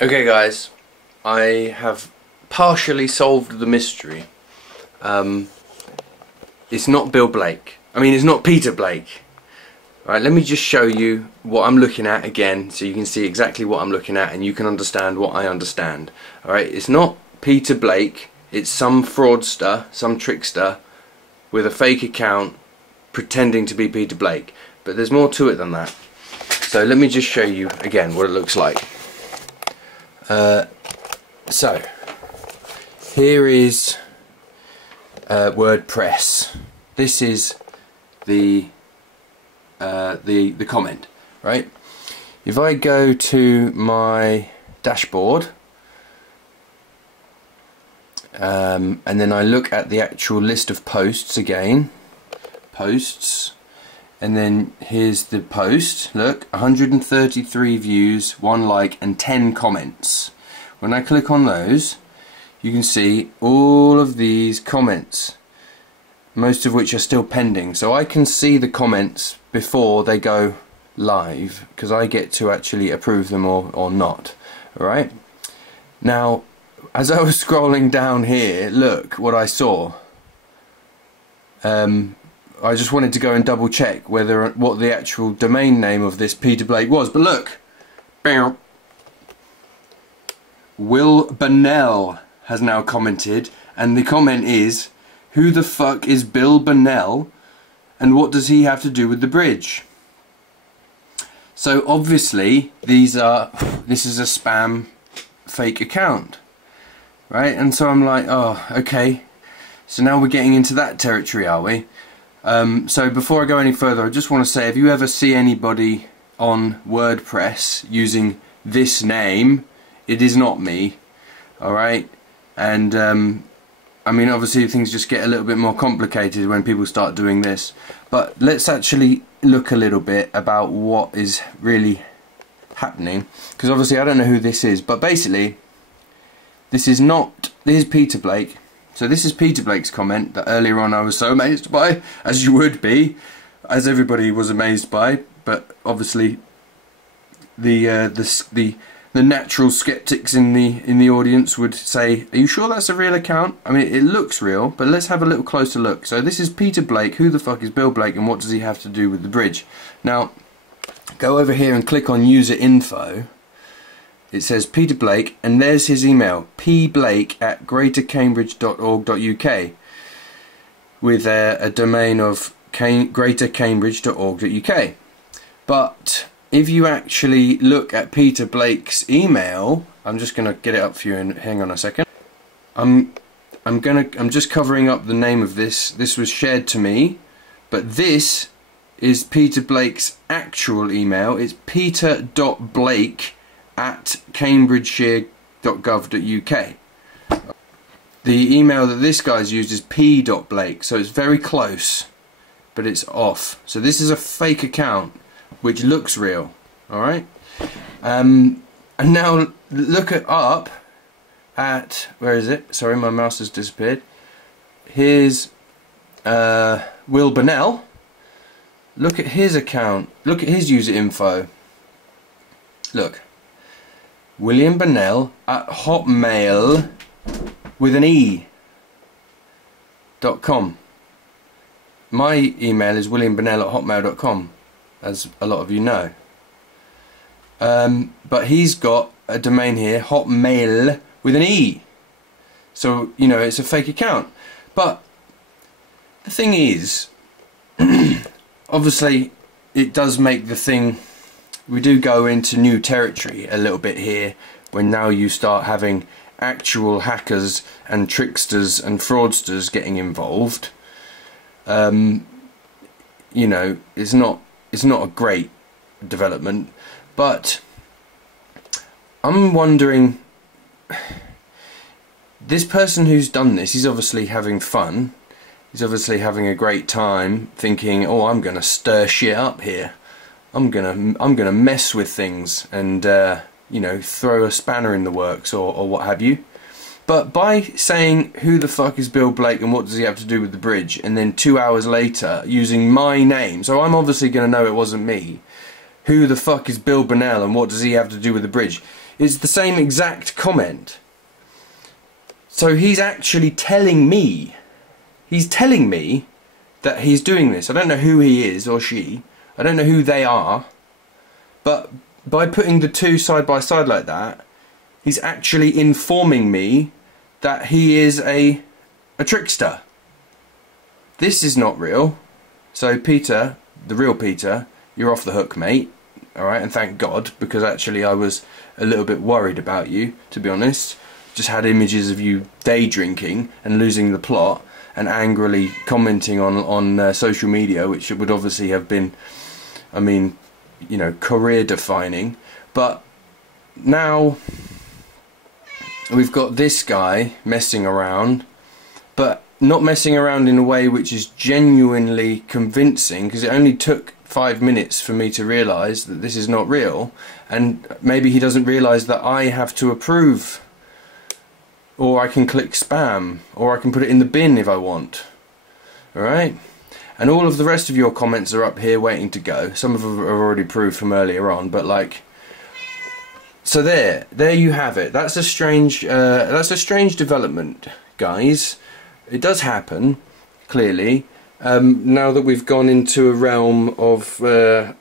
Okay guys, I have partially solved the mystery. It's not Bill Blake. I mean, it's not Peter Blake. Alright, let me just show you what I'm looking at again so you can see exactly what I'm looking at and you can understand what I understand. Alright, it's not Peter Blake, it's some fraudster, some trickster with a fake account pretending to be Peter Blake. But there's more to it than that. So let me just show you again what it looks like. So here is WordPress. This is the comment, right? If I go to my dashboard and then I look at the actual list of posts again, posts, and then here's the post. Look, 133 views, 1 like and 10 comments. When I click on those, you can see all of these comments, most of which are still pending. So I can see the comments before they go live because I get to actually approve them or not. Alright? Now, as I was scrolling down here, look what I saw. I just wanted to go and double check what the actual domain name of this Peter Blake was. But look! Will Bannell has now commented, and the comment is, who the fuck is Bill Bannell and what does he have to do with the bridge? So obviously this is a spam fake account, right? And so I'm like, oh, okay, so now we're getting into that territory, are we? So before I go any further, I just want to say, if you ever see anybody on WordPress using this name, it is not me, alright? And I mean, obviously things just get a little bit more complicated when people start doing this, but let's actually look a little bit about what is really happening, because obviously I don't know who this is, but basically this is Peter Blake. So this is Peter Blake's comment that earlier on I was so amazed by, as you would be, as everybody was amazed by, but obviously the natural skeptics in the audience would say, are you sure that's a real account? I mean, it looks real, but let's have a little closer look. So this is Peter Blake. Who the fuck is Bill Blake and what does he have to do with the bridge? Now, go over here and click on user info. It says Peter Blake, and there's his email, pblake@greatercambridge.org.uk, with a domain of greatercambridge.org.uk. But if you actually look at Peter Blake's email, I'm just gonna get it up for you and hang on a second. I'm just covering up the name of this. This was shared to me, but this is Peter Blake's actual email. It's peter.blake@cambridgeshire.gov.uk. The email that this guy's used is p.blake, so it's very close, but it's off. So this is a fake account which looks real, alright? And now look up at, where is it? Sorry, my mouse has disappeared. Here's Will Bannell. Look at his account, look at his user info. Look, William Bannell at Hotmail with an e.com. My email is williambannell@hotmail.com, as a lot of you know. But he's got a domain here, Hotmail with an e. So, you know, it's a fake account. But the thing is, obviously it does make the thing, we do go into new territory a little bit here when now you start having actual hackers and tricksters and fraudsters getting involved. You know, it's not a great development, but I'm wondering, this person who's done this, he's obviously having fun, he's obviously having a great time thinking, oh, I'm gonna stir shit up here, I'm gonna mess with things and you know, throw a spanner in the works or what have you. But by saying who the fuck is Bill Blake and what does he have to do with the bridge, and then 2 hours later using my name, so I'm obviously going to know it wasn't me, who the fuck is Bill Bannell and what does he have to do with the bridge? It's the same exact comment. So he's actually telling me, that he's doing this. I don't know who he is or she, I don't know who they are, but by putting the two side by side like that, he's actually informing me that he is a trickster. This is not real. So Peter, the real Peter, you're off the hook, mate. Alright, and thank God, because actually I was a little bit worried about you, to be honest. Just had images of you day drinking and losing the plot and angrily commenting on social media, which would obviously have been, I mean, you know, career defining. But now we've got this guy messing around, but not messing around in a way which is genuinely convincing, because it only took 5 minutes for me to realise that this is not real, and maybe he doesn't realise that I have to approve, or I can click spam, or I can put it in the bin if I want. Alright? And all of the rest of your comments are up here waiting to go. Some of them are already approved from earlier on, but like, so there you have it. That's a strange development, guys. It does happen, clearly. Now that we've gone into a realm of, I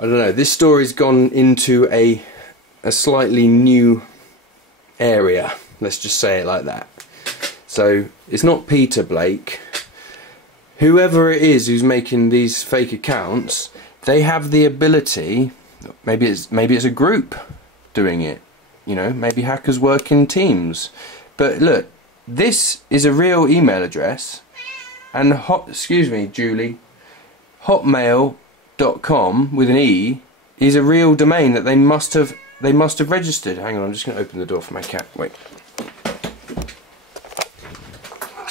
don't know, this story's gone into a slightly new area. Let's just say it like that. So it's not Peter Blake. Whoever it is who's making these fake accounts, they have the ability. Maybe it's a group doing it. You know, maybe hackers work in teams. But look, this is a real email address, and excuse me, Julie, hotmail.com with an E is a real domain that they must have registered. Hang on, I'm just going to open the door for my cat. Wait.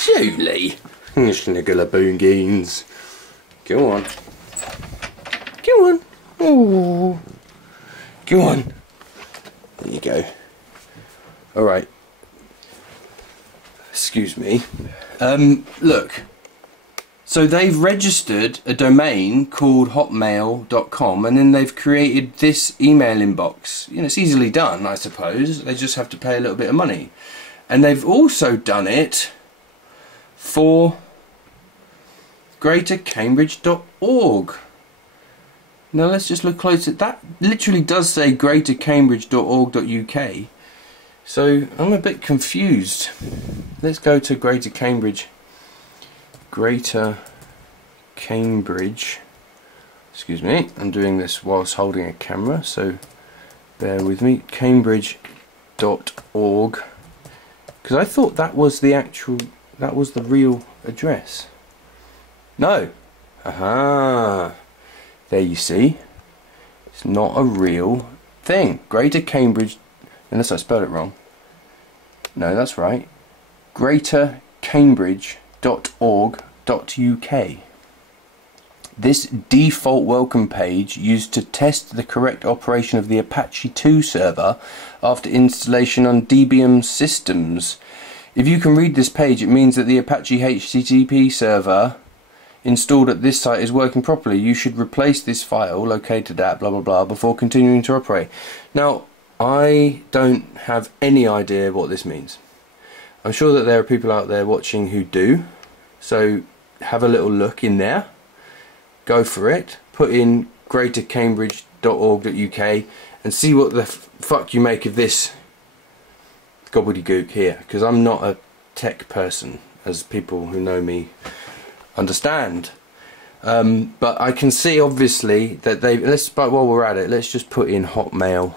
Julie, Schniggler-boongeens. Go on. Go on. Oh. Go on. There you go. Alright. Excuse me. Look. So they've registered a domain called hotmail.com, and then they've created this email inbox. You know, it's easily done, I suppose. They just have to pay a little bit of money. And they've also done it for greatercambridge.org. Now let's just look close at that. Literally does say greatercambridge.org.uk. So I'm a bit confused. Let's go to Greater Cambridge. Greater Cambridge. Excuse me, I'm doing this whilst holding a camera, so bear with me. Cambridge.org. Because I thought that was the real address. No. Aha. There you see. It's not a real thing. Greater Cambridge, unless I spelled it wrong. No, that's right. greatercambridge.org.uk. This default welcome page used to test the correct operation of the Apache 2 server after installation on Debian systems. If you can read this page, it means that the Apache HTTP server installed at this site is working properly. You should replace this file located at blah blah blah before continuing to operate. Now, I don't have any idea what this means. I'm sure that there are people out there watching who do, so have a little look in there. Go for it. Put in greatercambridge.org.uk and see what the fuck you make of this gobbledygook here, because I'm not a tech person, as people who know me understand. But I can see obviously that but while we're at it, let's just put in Hotmail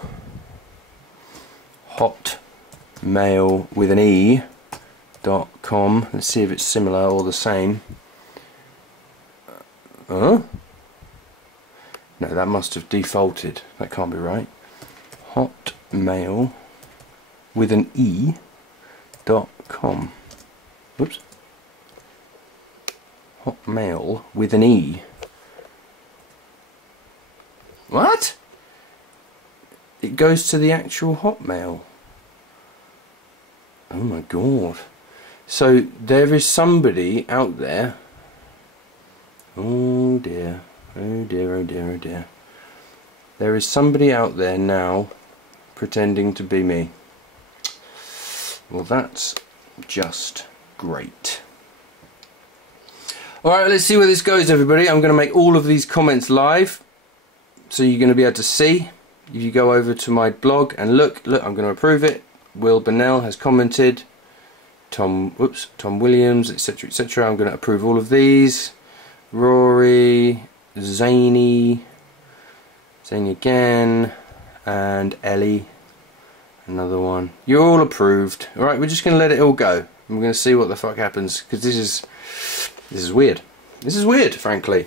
with an E.com. Let's see if it's similar or the same. No, that must have defaulted. That can't be right. Hotmail with an E.com. Whoops. Hotmail with an E. What? It goes to the actual Hotmail. Oh my god. So there is somebody out there. Oh dear. Oh dear, oh dear, oh dear. There is somebody out there now pretending to be me. Well, that's just great. Alright, let's see where this goes, everybody. I'm going to make all of these comments live, so you're going to be able to see. If you go over to my blog and look, I'm going to approve it. Will Bannell has commented. Tom Williams, etc., etc. I'm going to approve all of these. Rory, Zany again, and Ellie, another one. You're all approved. Alright, we're just going to let it all go. And we're going to see what the fuck happens, because this is weird. This is weird, frankly.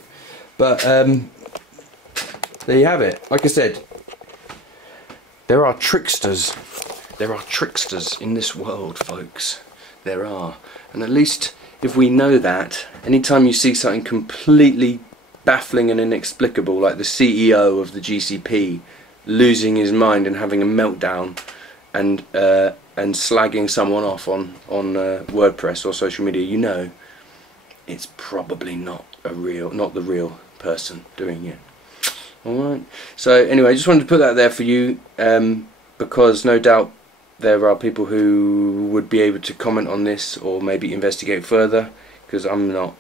But there you have it. Like I said, there are tricksters. There are tricksters in this world, folks. There are. And at least if we know that, anytime you see something completely baffling and inexplicable, like the CEO of the GCP losing his mind and having a meltdown and slagging someone off on WordPress or social media, you know it's probably not the real person doing it. Alright, so anyway, I just wanted to put that there for you, because no doubt there are people who would be able to comment on this or maybe investigate further, because I'm not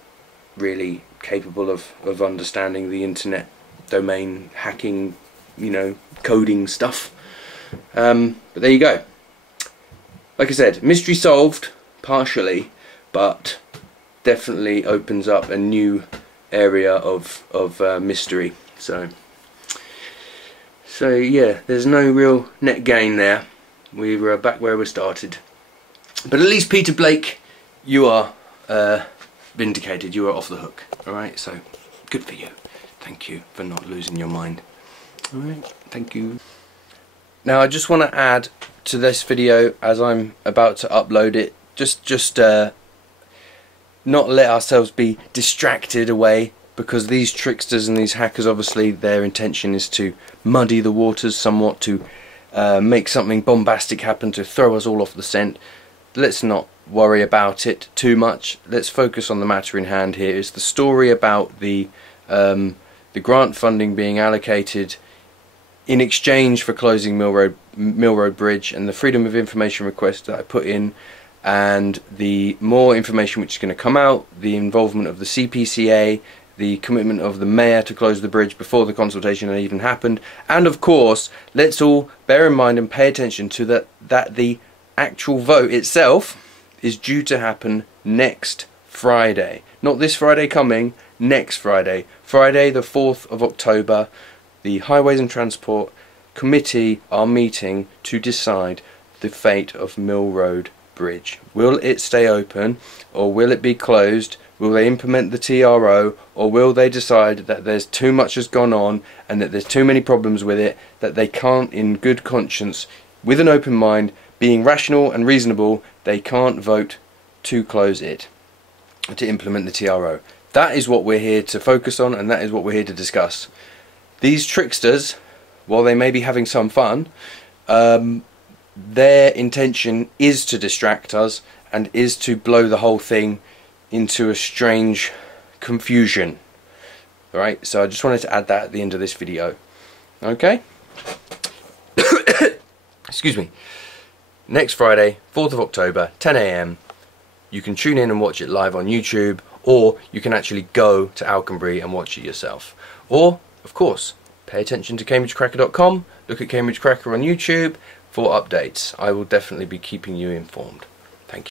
really capable of understanding the internet domain hacking, you know, coding stuff. But there you go. Like I said, mystery solved partially, but definitely opens up a new area of mystery. So yeah, there's no real net gain there. We were back where we started. But at least Peter Blake, you are vindicated. You are off the hook. Alright, so good for you. Thank you for not losing your mind. Alright, thank you. Now I just want to add to this video, as I'm about to upload it, just not let ourselves be distracted away, because these tricksters and these hackers, obviously their intention is to muddy the waters somewhat, to make something bombastic happen, to throw us all off the scent. Let's not worry about it too much. Let's focus on the matter in hand here. It's the story about the grant funding being allocated in exchange for closing Mill Road Bridge, and the Freedom of Information request that I put in, and the more information which is going to come out, the involvement of the CPCA, the commitment of the mayor to close the bridge before the consultation had even happened, and of course let's all bear in mind and pay attention to that the actual vote itself is due to happen next Friday. Not this Friday coming, next Friday. Friday the 4th of October, the Highways and Transport Committee are meeting to decide the fate of Mill Road Bridge. Will it stay open, or will it be closed? Will they implement the TRO, or will they decide that there's too much has gone on and that there's too many problems with it, that they can't, in good conscience, with an open mind, being rational and reasonable, they can't vote to close it, to implement the TRO? That is what we're here to focus on, and that is what we're here to discuss. These tricksters, while they may be having some fun, their intention is to distract us and is to blow the whole thing into a strange confusion. Alright, so I just wanted to add that at the end of this video. Okay? Excuse me. Next Friday, 4th of October, 10 AM, you can tune in and watch it live on YouTube, or you can actually go to Alconbury and watch it yourself. Or, of course, pay attention to CambridgeCracker.com, look at Cambridge Cracker on YouTube for updates. I will definitely be keeping you informed.